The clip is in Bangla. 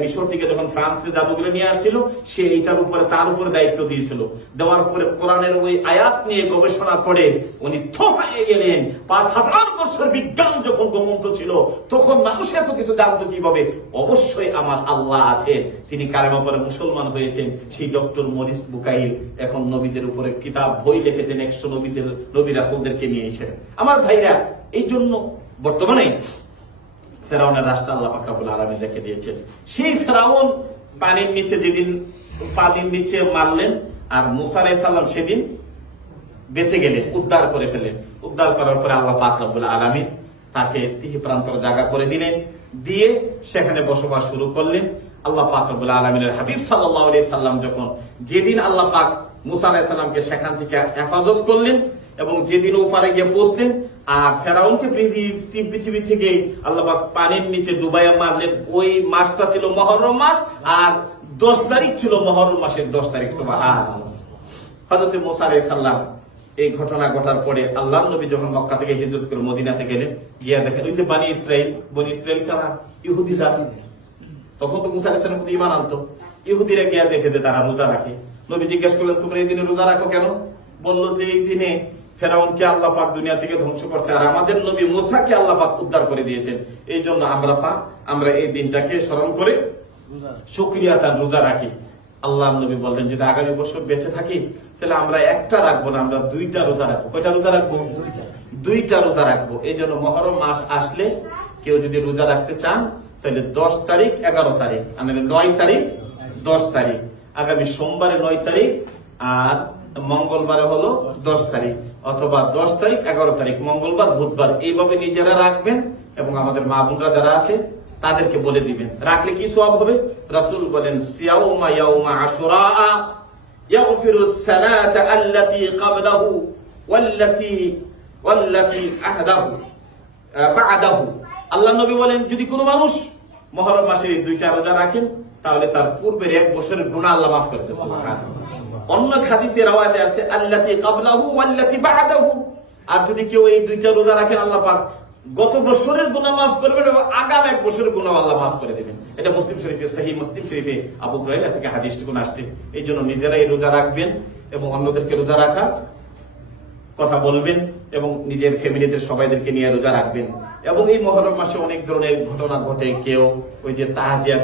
মিশর থেকে যখন ফ্রান্সে জাদুগুলো নিয়ে আসছিল, সে এইটার উপরে তার উপরে দায়িত্ব দিয়েছিল। দেওয়ার পরে কোরআনের ওই আয়াত নিয়ে গবেষণা করে উনি থোপাইয়ে গেলেন। পাঁচ হাজার বছর বিজ্ঞান যখন গমন্ত ছিল, তখন মানুষ এত কিছু জানতো কীভাবে? অবশ্যই আমার আল্লাহ আছেন। তিনি কালেমা পরে মুসলমান হয়েছেন। সেই ডক্টর মরিস বুকাইল এখন নবীদের উপরে কিতাব, বই লিখেছেন একশো নবীদের, নবী রাসুলদেরকে নিয়েছেন আমার ভাইরা এই জন্য বর্তমানে ফেরাউনের রাষ্ট্র আল্লাহ পাকরাবুল আলমী রেখে দিয়েছেন। সেই ফেরাউন পানির নিচে যেদিন, পানির নিচে মারলেন, আর মুসা সাল্লাম সেদিন বেঁচে গেলেন, উদ্ধার করে ফেলেন উদ্ধার করার পরে আল্লাহ পাক রব্বুল আলামিন তাকে তিহি প্রান্তর জায়গা করে দিলেন, দিয়ে সেখানে বসবাস শুরু করলেন। আল্লাহ পাক রব্বুল আলমিনের হাবিব সাল্লাহ সাল্লাম যখন যেদিন আল্লাহ পাক মুসা সাল্লামকে সেখান থেকে হেফাজত করলেন এবং যেদিন ওপারে গিয়ে পৌঁছলেন আর ফেরাউনকে পৃথিবী পৃথিবী থেকে আল্লাহ পানির নিচে ডুবাইয়া মারলেন। ওই মাসটা ছিল মহরম মাস, আর দশ তারিখ ছিল মহরম মাসের দশ তারিখ হজরত মোসা সাল্লাম এই ঘটনা ঘটার পরে আল্লাহ নবী যখন মক্কা থেকে হিজরত করে মদিনাতে গেলেন, গিয়া দেখেন, ওই যে বানি ইসরাইল, বনি ইসরাইল কারা? ইহুদি জাতি। তখন তো মুসা আলাইসালাম প্রতি ইমান আনতো। ইহুদিরা গিয়া দেখে যে তারা রোজা রাখে। নবী জিজ্ঞেস করলেন, তোমরা এই দিনে রোজা রাখো কেন? বলল যে, এই দিনে ফেরাউনকে আল্লাহ পাক দুনিয়া থেকে ধ্বংস করছে, আর আমাদের নবী মুসাকে আল্লাহ পাক উদ্ধার করে দিয়েছেন। এই জন্য আমরা পা, আমরা এই দিনটাকে স্মরণ করে শুক্রিয়া তার রোজা রাখি। আল্লাহ নবী বললেন, যদি আগামী বছর বেঁচে থাকি, তাহলে আমরা একটা রাখব না, আমরা দুইটা রোজা রাখব। কয়টা রোজা রাখব? দুইটা রোজা রাখব। এই জন্য মহরম মাস আসলে কেউ যদি রোজা রাখতে চান, তাহলে দশ তারিখ, এগারো তারিখ মানে নয় তারিখ, দশ তারিখ। আগামী সোমবারে নয় তারিখ, আর মঙ্গলবারে হলো দশ তারিখ। অথবা দশ তারিখ, এগারো তারিখ, মঙ্গলবার, বুধবার, এইভাবে নিজেরা রাখবেন এবং আমাদের মা বোনরা যারা আছে, তাদেরকে বলে দিবেন। রাখলে কি সব হবে? রাসূল বলেন আল্লাহ নবী বলেন, যদি কোনো মানুষ মহরম মাসে দুইটা রোজা রাখেন, তাহলে তার পূর্বের এক বছরের গুনাহ আল্লাহ মাফ করতে অন্য হাদিসে রাওয়াতে আছে, আল্লাতী ক্বাবলাহু ওয়াল্লাতী বা'দাহু। আর যদি কেউ এই দুইটা রোজা রাখেন, আল্লাহ পাক গত বছরের গুনাহ মাফ করবেন এবং আগাম এক বছরের গুণা আল্লাহ মাফ করে দিবেন। এটা মুসলিম শরীফে সহি মুসলিম শরীফে আবু হুরায়রা থেকে হাদিসটুকু আসছে, এই জন্য নিজেরাই রোজা রাখবেন এবং অন্যদেরকে রোজা রাখা কথা বলবেন এবং নিজের ফ্যামিলিদের সবাইদেরকে নিয়ে রোজা রাখবেন। এবং এই মহরম মাসে অনেক ধরনের ঘটনা ঘটে। কেউ ওই যে তাহাজিয়া